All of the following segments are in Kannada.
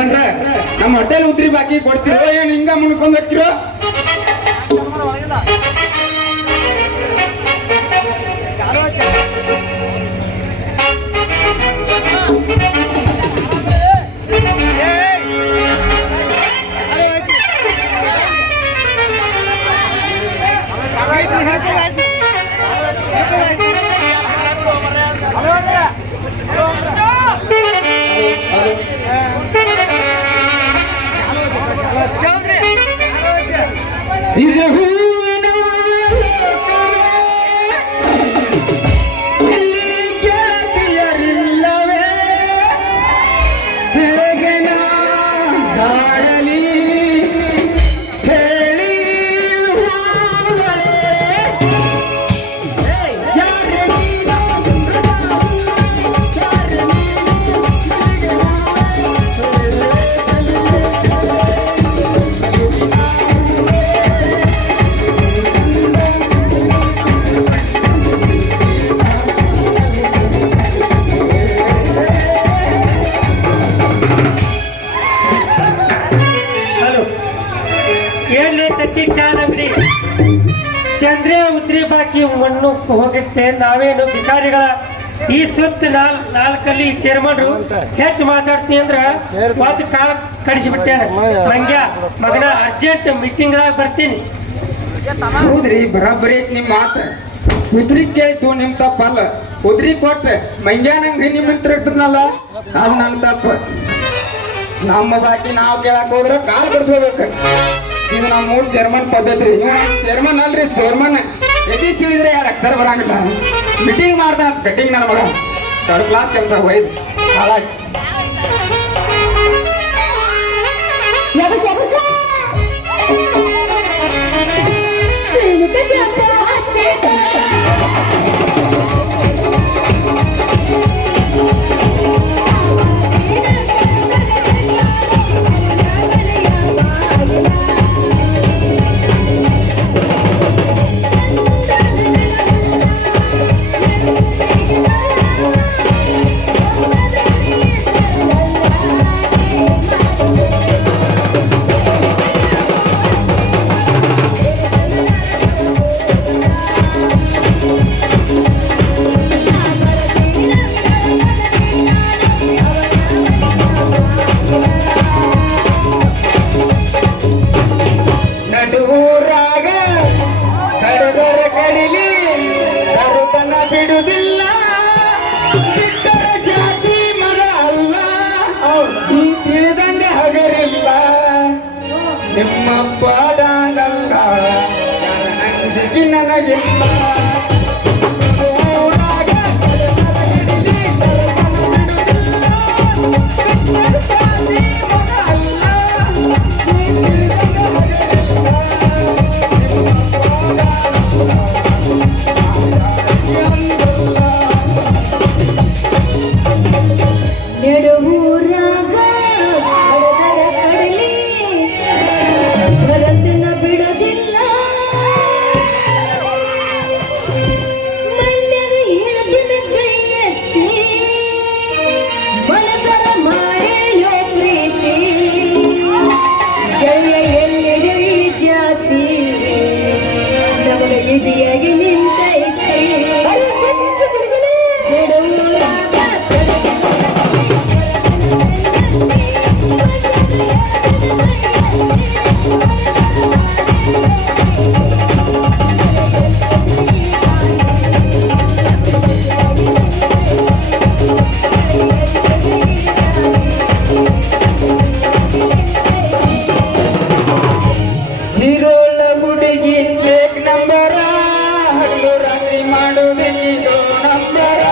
ಯಜಮಾನ್ರ ನಮ್ಮ ಹೋಟೆಲ್ ಉದ್ರಿ ಬಾಕಿ ಕೊಡ್ತಿರೋ ಏನ್ ಹಿಂಗ ಮುನ್ಕೊಂಡ್ ಹೋಗ್ತಿರೋ? ಇದು ಹೂವಿನ ಇಲ್ಲಿ ಗೆಳತಿಯರಿಲ್ಲವೇ ಹೇಗೆ ನಾ ಹಾಡಲಿ ಹೇಳಿ ಹೋಗಲೇ ಯಾರು ನೀನು ಅಂಗಡಿ ಚಂದ್ರ ಉದ್ರಿ ಬಾಕಿ ಮಣ್ಣು ಹೋಗುತ್ತೆ. ನಾವೇನು ಭಿಕಾರಿಗಳ ಈ ಸುತ್ತ ನಾಲ್ಕಲ್ಲಿ ಚೇರ್ಮನ್ರು ಹೆಚ್ಚು ಮಾತಾಡ್ತೀನಿ ಅಂದ್ರ ಒಂದು ಕಾಲ ಕಡಿಸಿಬಿಟ್ಟೇನೆ. ಮಂಗ್ಯ ಮಗನ ಅರ್ಜೆಂಟ್ ಮೀಟಿಂಗ್ ಬರ್ತೀನಿ. ಹೌದ್ರಿ, ಬರಾಬರಿ ನಿಮ್ ಮಾತ. ಉದ್ರಿ ಕೇಳ್ತು ನಿಮ್ ತಪ್ಪಲ್ಲ. ಉದ್ರಿ ಕೊಟ್ಟ ಮಂಗ್ಯ ನಂಗೆ ನಿಮ್ಮಂತ್ರ ಇರ್ತದಲ್ಲ, ಅದು ನನ್ ತಪ್ಪ. ನಮ್ಮ ಬಾಕಿ ನಾವು ಕೇಳಕ್ ಹೋದ್ರ ಕಾಲ್ ಕಡ್ಸ್ಕೋಬೇಕು. ಇದು ನಮ್ಮ ಮೂರ್ ಚೇರ್ಮನ್ ಪದ್ಧತಿ ರೀ. ಚೇರ್ಮನ್ ಅಲ್ರಿ, ಚೇರ್ಮನ್ ಎದಿ ಸಿಳಿದ್ರೆ 2 ಅಕ್ಷರ ಬರಂಗಿಲ್ಲ. ಮೀಟಿಂಗ್ ಮಾಡ್ತಾನ ಕಟ್ಟಿಂಗ್ ನನ್ನ ಮಗ 3rd ಕ್ಲಾಸ್ ಕೆಲಸ ಹೋಯ್ತು ಹಾಳಾಗಿ. ಬಿಡುವುದಿಲ್ಲ ಬಿಟ್ಟರ ಜಾತಿ ಮರ ಅಲ್ಲ, ಈ ತಿಳಿದಂಗೆ ಹಗರಿಲ್ಲ. ನಿಮ್ಮಪ್ಪ ದಾನಲ್ಲ, ಅಂಜಿಗೆ ನನಗಿಲ್ಲ. ಮಾಡುವುದೇ ನಂಬರ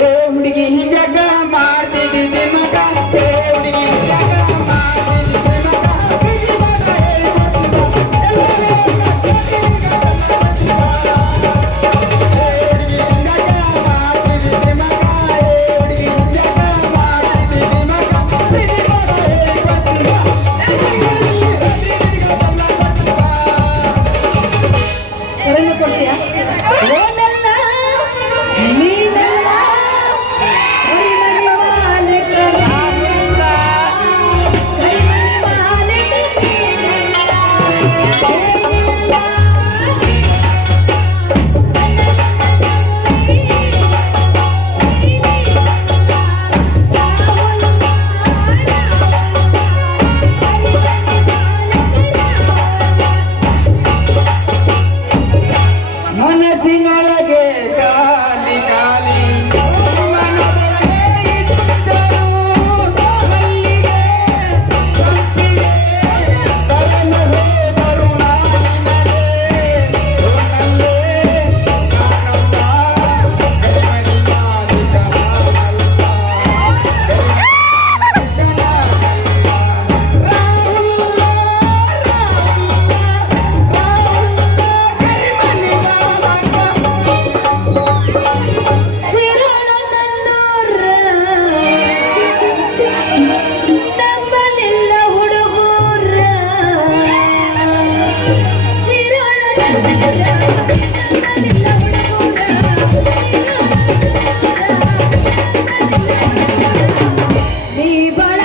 ಏ ಹುಡುಗಿ ಹಿಂಗ್ಯಾಗ ಮಾಡ್ತಿದ್ದಿ ಮಗ ಏ ಹುಡುಗಿ ಹಿಂಗ್ಯಾಗ ಮಾಡ್ತಿದ್ದಿ ಮಗ ಕರೆನ ಕೊಡ್ತೀಯಾ ಓನಲ್ಲ ನೀನಲ್ಲ ಕರಿಮಣಿ ಮಾಲೀಕ ಕರಿಮಣಿ ಮಾಲೀಕ ನೀನಲ್ಲ ಏನಿಲ್ಲ ಮನಸ್ಸಿನೊಳಗೆ ಗಾಲಿ ಗಾಲಿ ಮನದೊಳಗೆ ಇದ್ದರು ಮಲ್ಲಿಗೆ ಸಂಪಿಗೆ ತಲೆನ ಹೋದರು ನಾನಿನಡೆ ಓನಲ್ಲೇ ನಾನಲ್ಲ ಕರಿಮಣಿ ಮಾಲೀಕ ನಾನಲ್ಲ ನಮ್ಮನೆಲ್ಲ ಹುಡುಗೂರ ನೀ ಬಡ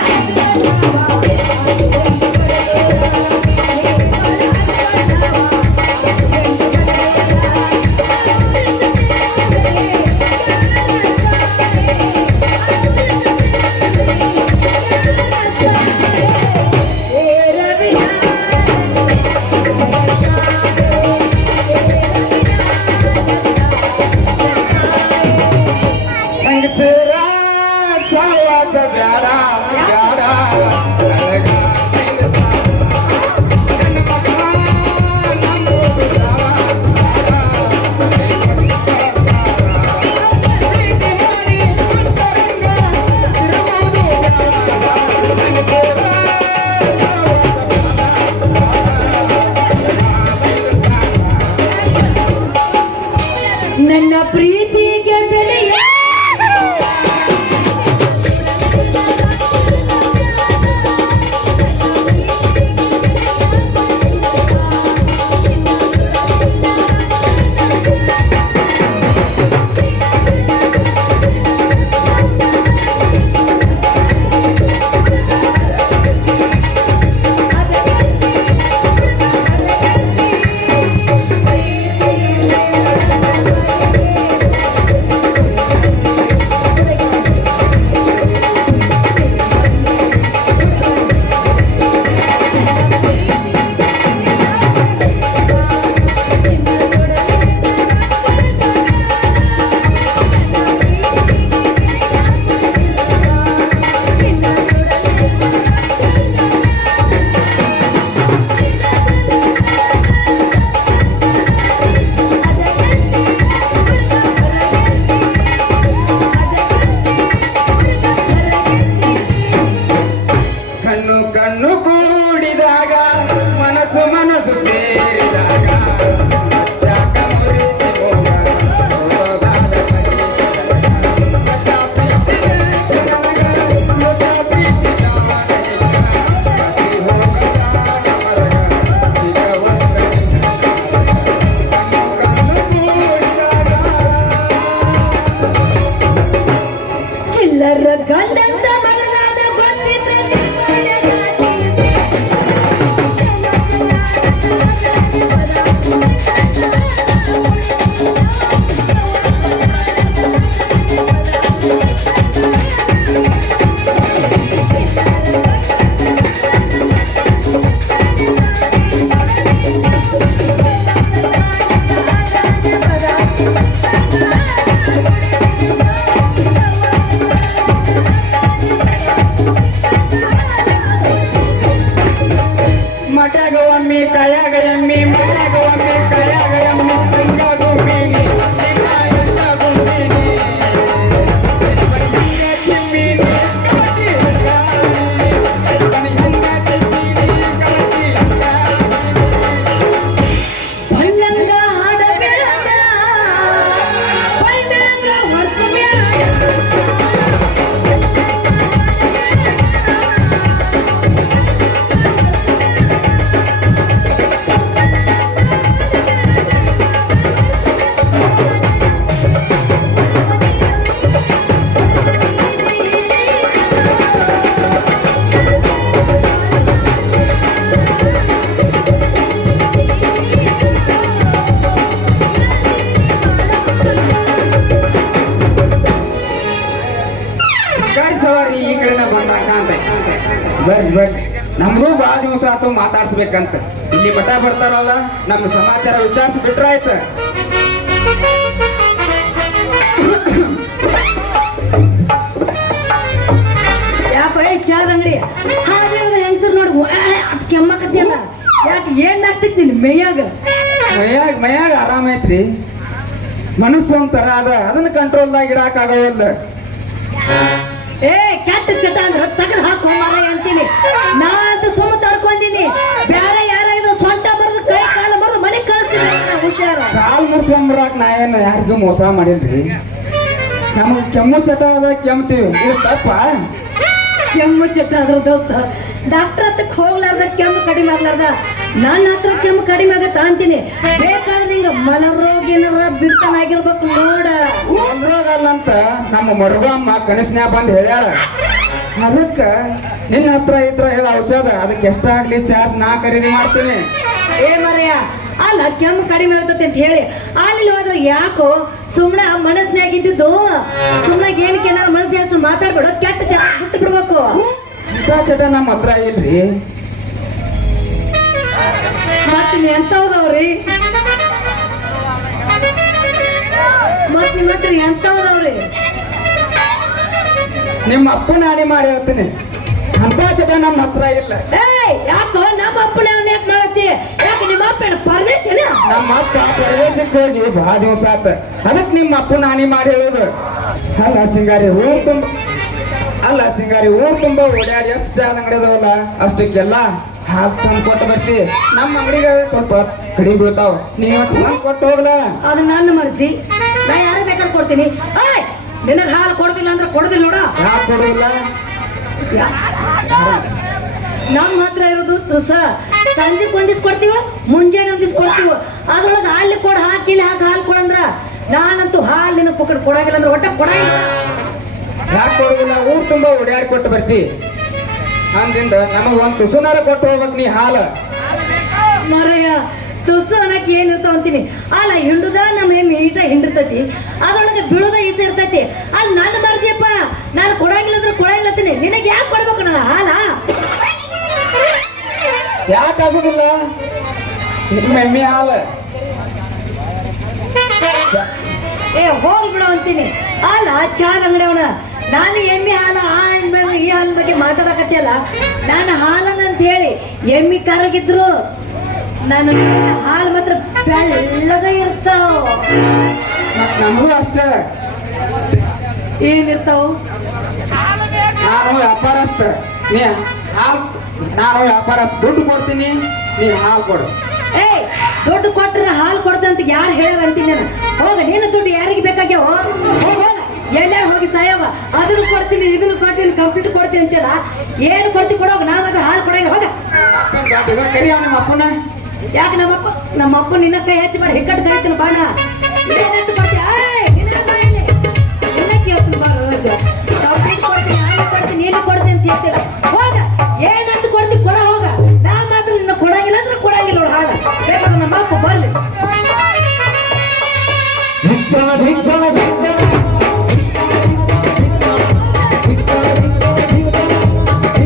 ಕಾಯಾಗ ಎಮ್ಮಿ ಮನ್ಯಾಗ ಒಮ್ಮೆ ಕಾಯಾಗ ಎಮ್ಮಿ ಹಂಗಾಗು ಮೀನಿ ಹಿಂಗ ಗುಂಬಿನಿ ಬರೀ ಹಿಂಗ ಚಿಮ್ಮಿನಿ ಕಬಡ್ಡಿ ಹಂಗಾಗಿನಿ ಬರೀ ಹಿಂಗ ಚಿಮ್ಮಿನಿ ಕಬಡ್ಡಿ ಹಂಗಾಗಿನಿ ಬಳ್ಳಂಗ ಹಾಡಬೇಡ ಬೈಮ್ಯಾಗ ಹೊಡ್ಸ್ಕೊಬ್ಯಾಡ ಗಾಡಿ ಸವಾರಿ ಈ ಕಡೆನ ಬಂದಾಗ ಬರ್ರಿ ಬರ್ರಿ ನಮ್ಗೂ ಭಾಳ ದಿವಸ ಆತು ಮಾತಾಡ್ಸ್ಬೇಕಂತ ಇಲ್ಲಿ ಮಠ ಬರ್ತಾರಲ್ಲ ನಮ್ಮ ಸಮಾಚಾರ ವಿಚಾರಿಸಿ ಬಿಟ್ರಾಯ್ತ ಯಾಕೆ ಚಾದ ಅಂಗಡಿ ಹಾಗೆ ಹೆಂಗಸರು ನೋಡಿ ಅದ್ ಕೆಮ್ಮಕತ್ತಿಯಲ್ಲ ಯಾಕೆ ಏನ್ ಆಗ್ತೈತಿ ನಿನ್ ಮೇಯಾಗ ಮೈಯಾಗ ಆರಾಮ ಐತ್ರಿ ಮನಸ್ಸು ಒಂಥರ ಅದ ಅದನ್ನ ಕಂಟ್ರೋಲ್ದಾಗ ಇಡಾಕ್ ಆಗೋಲ್ಲ ಏ ಕೆಟ್ಟ ಚಟ ಅಂದ್ರ ತಗದ್ ಹಾಕೋ ಮಾರ ಅಂತೀನಿ ನಾ ಅಂತ ಸುಮ್ಮ ತಡ್ಕೊಂದಿನಿ ಬ್ಯಾರೆ ಯಾರಾಗಿದ್ರು ಸೊಂಟ ಬರೋದು ಕೈ ಕಾಲ ಬರೋದು ಮನೆಗ್ ಕಳಿಸ್ತೀನಿ ಹುಷಾರ ಕಾಲ್ ಮುರ್ಸ್ಕೊಂಬರಾಕ್ ನಾ ಏನ್ ಯಾರಿಗೂ ಮೋಸ ಮಾಡಿಲ್ರಿ ನಮಗ್ ಕೆಮ್ಮು ಚಟ ಅದ ಕೆಮ್ತೀವಿ ಇದು ತಪ್ಪ ಕೆಮ್ಮು ಚಟ ಅದ್ರ ದೋಸ್ತ ಡಾಕ್ಟರ್ ಹತ್ತಕ್ ಹೋಗ್ಲಾರ್ದ ಕೆಮ್ಮು ಕಡಿಮೆ ಆಗ್ಲಾರ್ದ ನನ್ನ ಹತ್ರ ಕೆಮ್ಮು ಕಡಿಮೆ ಆಗತ್ತ ಅಂತೀನಿ ಬೇಕಾದ್ರೆ ನಿಂಗ ಮಲರೋಗ ಏನಾರ ಬಿಡ್ತಾನಾಗಿರ್ಬೇಕು ನೋಡ ಒಂದ್ರೋಗಲ್ಲ ಅಂತ ನಮ್ಮ ಮರುಗಮ್ಮ ಕನಸಿನ್ಯಾಗ ಬಂದ್ ಹೇಳ್ಯಾಳ ಅದಕ್ಕ ನಿನ್ನ ಹತ್ರ ಇದ್ರ ಹೇಳ ಔಷಧ ಅದಕ್ಕೆ ಎಷ್ಟಾಗ್ಲಿ ಚಾರ್ಜ್ ನಾ ಖರೀದಿ ಮಾಡ್ತೀನಿ ಏ ಮರ್ಯ ಅಲ್ಲ ಕೆಮ್ಮು ಕಡಿಮೆ ಆಗ್ತತಿ ಅಂತ ಹೇಳಿ ಅಲ್ಲಿ ಹೋದ್ರೆ ಯಾಕೋ ಸುಮ್ನ ಮನಸ್ನ್ಯಾಗ ಇದ್ದಿದ್ದು ಸುಮ್ನಾಗ ಏನಕ್ಕೆ ಏನಾರು ಮನಸ್ಸಿಗೆ ಅಷ್ಟು ಮಾತಾಡ್ಬೇಡ ಕೆಟ್ಟ ಚಟ ಬಿಟ್ಟು ಬಿಡ್ಬೇಕು ಇಂಥ ಚಟ ನಮ್ಮ ಹತ್ರ ಇಲ್ರಿ ಮತ್ತಿನ್ ಎಂತವ್ರವ್ರಿ ಮತ್ ನಿಮ್ಮ ಹತ್ರ ಎಂತವ್ರವ್ರಿ ನಿಮ್ಮ ಅಪ್ಪನ ಹಾನಿ ಮಾಡಿ ಹೇಳ್ತೀನಿ ಅಂತ ಚಟ ನಮ್ಮ ಹತ್ರ ಇಲ್ಲ ಏಯ್ ಯಾಕೋ ನಮ್ಮ ಅಪ್ಪನ ಅವ್ನ ಯಾಕೆ ಮಾಡತ್ತಿ ಯಾಕೆ ನಿಮ್ಮ ಅಪ್ಪನ ಪರದೇಶನ ನಮ್ಮ ಅಪ್ಪ ಪ್ರವೇಶಕ್ಕೆ ಹೋಗಿ ಬಹಳ ದಿವಸ ಆತ ಅದಕ್ಕೆ ನಿಮ್ಮ ಅಪ್ಪನ ಹಾನಿ ಮಾಡಿ ಹೇಳುದು ಅಲ್ಲ ಸಿಂಗಾರಿ ಊರ್ ತುಂಬ ಓಡಾಡಿ ಎಷ್ಟು ಚಾದ ಅಂಗಡಿ ಅದಾವಲ್ಲ ಅಷ್ಟಕ್ಕೆಲ್ಲ ಹಾಲು ತಂದು ಕೊಟ್ಟು ಬರ್ತಿ ನಮ್ಮ ಅಂಗಡಿಗೆ ಸ್ವಲ್ಪ ಕಡಿಮೆ ಬೀಳ್ತಾವ ನೀವು ಕೊಟ್ಟು ಹೋಗ್ಲ ಅದು ನನ್ನ ಮರ್ಜಿ ನಾ ಯಾರು ಬೇಕಾದ್ರೆ ಕೊಡ್ತೀನಿ ಏಯ್ ನಿನಗೆ ಹಾಲು ಕೊಡೋದಿಲ್ಲ ಅಂದ್ರೆ ಕೊಡೋದಿಲ್ಲ ನೋಡ ಯಾಕೆ ಕೊಡೋಲ್ಲ ನಮ್ಮ ಹತ್ರ ಇರೋದು ತುಸ ಸಂಜೆಗೆ ಒಂದಿಸ್ ಕೊಡ್ತೀವ ಮುಂಜಾನೆ ಒಂದಿಸ್ ಕೊಡ್ತೀವ ಅದ್ರೊಳಗೆ ಹಾಲು ಕೊಡು ಹಾಕಿಲ್ಲ ಹಾಕಿ ಹಾಲು ಕೊಡಂದ್ರ ನಾನಂತೂ ಹಾಲಿನ ಪುಕ್ಕಡ್ ಕೊಡಾಗಿಲ್ಲ ಅಂದ್ರೆ ಒಟ್ಟ ಕೊಡಾಗಿಲ್ಲ ಯಾಕೆ ಕೊಡೋದಿಲ್ಲ ಊರ್ ತುಂಬ ಓಡಾಡಿ ಕೊಟ್ಟು ಬರ್ತಿ ಅಂದಿಂದ ನಮಗ್ ಒಂದ್ ತುಸುನಾರ ಕೊಟ್ಟು ಹೋಗ್ಬೇಕು ನೀ ಹಾಲು ಮರಯ್ಯ ತುಸು ಅನ್ನಕ್ಕೆ ಏನಿರ್ತಾವ ಅಂತೀನಿ ಅಲ್ಲ ಹಿಂಡುದ ನಮ್ಮ ಹೆಮ್ಮೆ ಈಟ ಹಿಂಡಿರ್ತೈತಿ ಅದ್ರೊಳಗೆ ಬೀಳುದ ಈಸ ಇರ್ತೈತಿ ಅಲ್ಲಿ ನನ್ನ ಮರ್ಜಿಯಪ್ಪ ನಾನು ಕೊಡಂಗಿಲ್ಲ ಅಂದ್ರೆ ಕೊಡಂಗಿಲ್ಲತ್ತೀನಿ ನಿನಗೆ ಯಾಕೆ ಕೊಡ್ಬೇಕು ನನ್ನ ಹಾಲ ಯಾಕೆ ಆಗುದಿಲ್ಲ ನಿಮ್ಮ ಎಮ್ಮೆ ಹಾಲು ಏ ಹೋಗಿ ಬಿಡು ಅಂತೀನಿ ಅಲ್ಲ ಚಾದ ಅಂಗಡಿ ಅವನ ನಾನು ಎಮ್ಮೆ ಹಾಲ ಆ ಮೇಲೆ ಈ ಹಾಲಿನ ಬಗ್ಗೆ ಮಾತಾಡಕತ್ತಿಯಲ್ಲ ನಾನು ಹಾಲನ್ನ ಅಂತ ಹೇಳಿ ಎಮ್ಮಿ ಕರಗಿದ್ರು ನಾನು ಹಾಲು ಮಾತ್ರ ಬೆಳ್ಳಗ ಇರ್ತಾವ ನಮಗೂ ಅಷ್ಟೇ ಏನಿರ್ತಾವ ನಾನು ವ್ಯಾಪಾರಸ್ಥ ನೀ ಹಾಲು ನಾನು ವ್ಯಾಪಾರಸ್ಥ ದುಡ್ಡು ಕೊಡ್ತೀನಿ ನೀ ಹಾಲು ಕೊಡು ಏಯ್ ದುಡ್ಡು ಕೊಟ್ರೆ ಹಾಲು ಕೊಡ್ತೇನೆ ಅಂತ ಯಾರು ಹೇಳ್ಯಾರ ಅಂತೀನಿ ನಾನು ಹೋಗ ನೀನು ದುಡ್ಡು ಯಾರಿಗೆ ಬೇಕಾಗ್ಯಾವ ಹೋಗ ಎಲ್ಲೇ ಹೋಗಿ ಸಾಯವ ಅದನ್ನು ಕೊಡ್ತೀನಿ ಇದನ್ನು ಕೊಡ್ತೀನಿ ಕಂಪ್ಲೀಟ್ ಕೊಡ್ತೀನಿ ಅಂತೇಳ ಏನು ಕೊಡ್ತೀನಿ ಕೊಡೋಗ ನಾ ಮಾತ್ರ ಹಾಲು ಕೊಡಂಗ ಹೋಗ ಕರಿ ನಿಮ್ಮ ಅಪ್ಪನ ಯಾಕೆ ನಮ್ಮಪ್ಪ ನಿನ್ನ ಕೈ ಹೆಚ್ಚು ಮಾಡಿ ಹಿಕ್ಕಟ್ಟು ಕರಿತೀನಿ ಬಾಣ ಏನಂತ ಕೊಡ್ತೀಯ ಕೇಳ್ತೀನಿ ಬಾ ರೋಜ ಕಂಪ್ಲೀಟ್ ಕೊಡ್ತೀನಿ ಹಾಲು ಕೊಡ್ತೀನಿ ನೀಲಿ ಕೊಡ್ತೀನಿ ಅಂತ ಹೇಳ್ತೀರ ಹೋಗ ಏನಂತ ಕೊಡ್ತೀನಿ ಕೊಡ ಹೋಗ ನಾ ಮಾತ್ರ ನಿನ್ನ ಕೊಡಂಗಿಲ್ಲ ಅಂದ್ರೆ ಕೊಡಂಗಿಲ್ಲ ನೋಡು ಹಾಲು ಬೇಕಾದ್ರೆ ನಮ್ಮ ಅಪ್ಪ ಬರ್ಲಿ